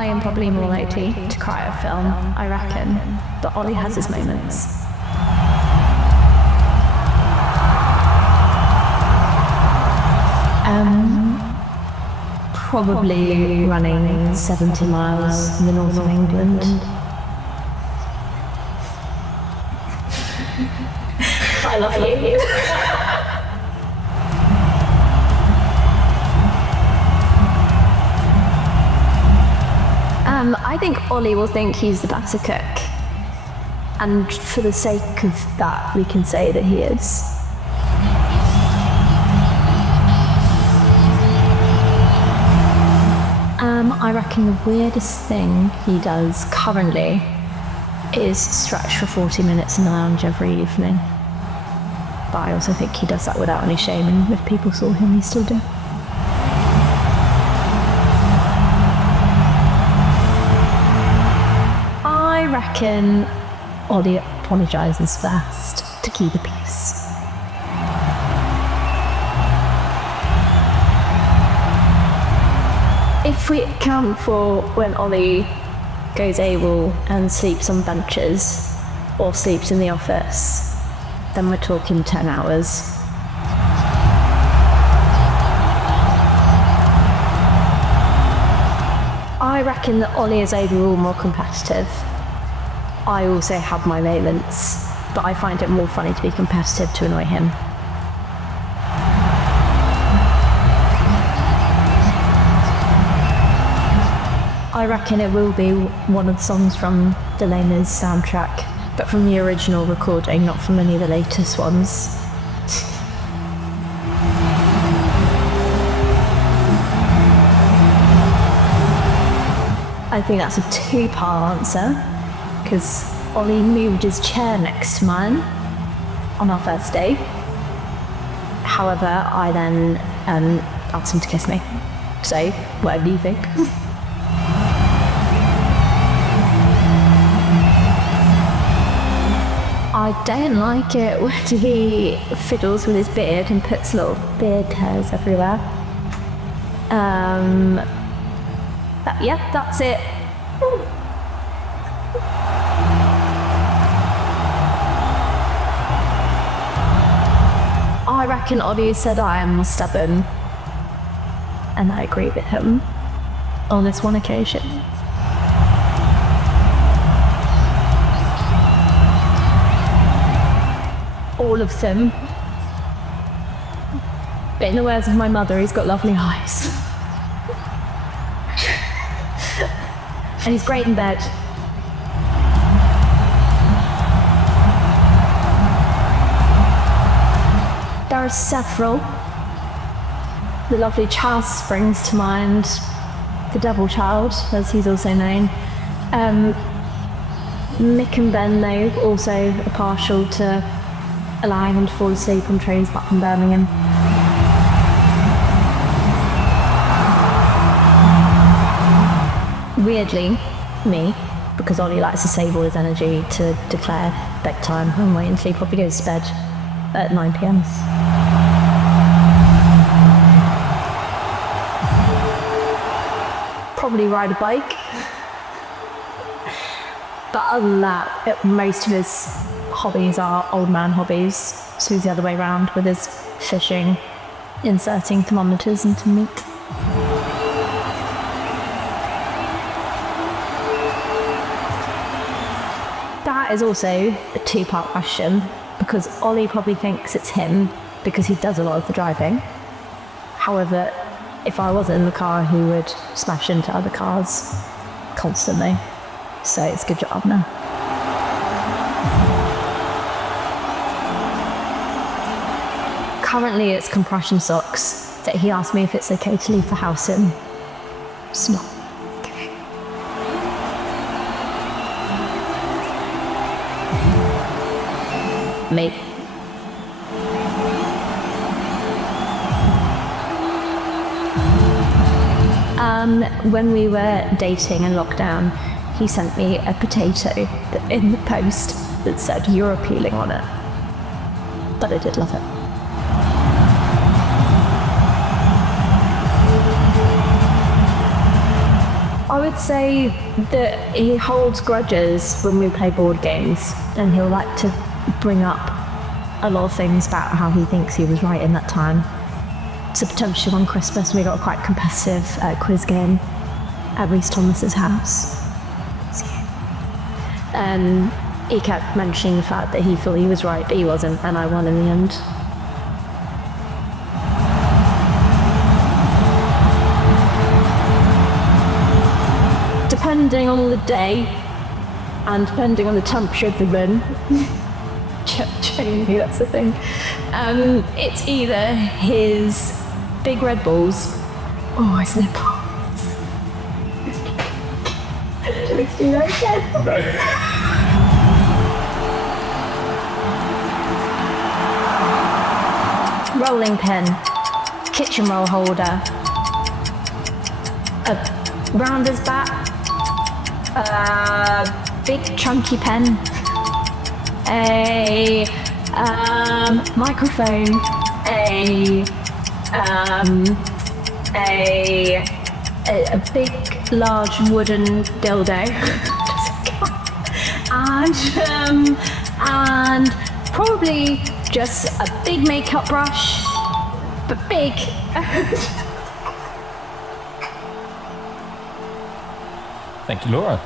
I am probably more likely to cry at a film, I reckon, but Ollie has his moments. Probably running 70 miles in the north of England. I love you. I think Ollie will think he's the better cook, and for the sake of that, we can say that he is. I reckon the weirdest thing he does currently is stretch for 40 minutes in the lounge every evening. But I also think he does that without any shame, and if people saw him, he still do. I reckon Ollie apologises first to keep the peace. If we account for when Ollie goes AWOL and sleeps on benches or sleeps in the office, then we're talking 10 hours. I reckon that Ollie is overall more competitive. I also have my moments, but I find it more funny to be competitive to annoy him. I reckon it will be one of the songs from Delena's soundtrack, but from the original recording, not from any of the latest ones. I think that's a two-part answer, because Ollie moved his chair next to mine on our first date. However, I then asked him to kiss me. So, whatever do you think? I don't like it when he fiddles with his beard and puts little beard hairs everywhere. That's it. I reckon Ollie said I am stubborn, and I agree with him on this one occasion. All of them. But in the words of my mother, he's got lovely eyes. And he's great in bed. There are several. The lovely Charles springs to mind, the Devil Child, as he's also known. Mick and Ben, though, also are partial to allowing him to fall asleep on trains back from Birmingham. Weirdly, me, because Ollie likes to save all his energy to declare bedtime and wait until he probably goes to bed at 9 p.m. Probably ride a bike. But other than that, most of his hobbies are old man hobbies, so he's the other way around with his fishing, inserting thermometers into meat. That is also a two-part question, because Ollie probably thinks it's him because he does a lot of the driving. However, if I wasn't in the car, he would smash into other cars constantly. So it's a good job now. Currently it's compression socks that he asked me if it's okay to leave the house in. It's not okay. Me. When we were dating in lockdown, he sent me a potato in the post that said "You're appealing" on it. But I did love it. I would say that he holds grudges when we play board games, and he'll like to bring up a lot of things about how he thinks he was right in that time. So potentially on Christmas we got a quite competitive quiz game at Reese Thomas's house. And he kept mentioning the fact that he thought he was right, but he wasn't, and I won in the end. Depending on the day, and depending on the temperature of the room, genuinely that's the thing, it's either his big Red Bulls or his nipples. Rolling pin, kitchen roll holder, a rounder's bat, a big chunky pen, a microphone, a big large wooden dildo, and probably just a big makeup brush, but big. Thank you, Laura.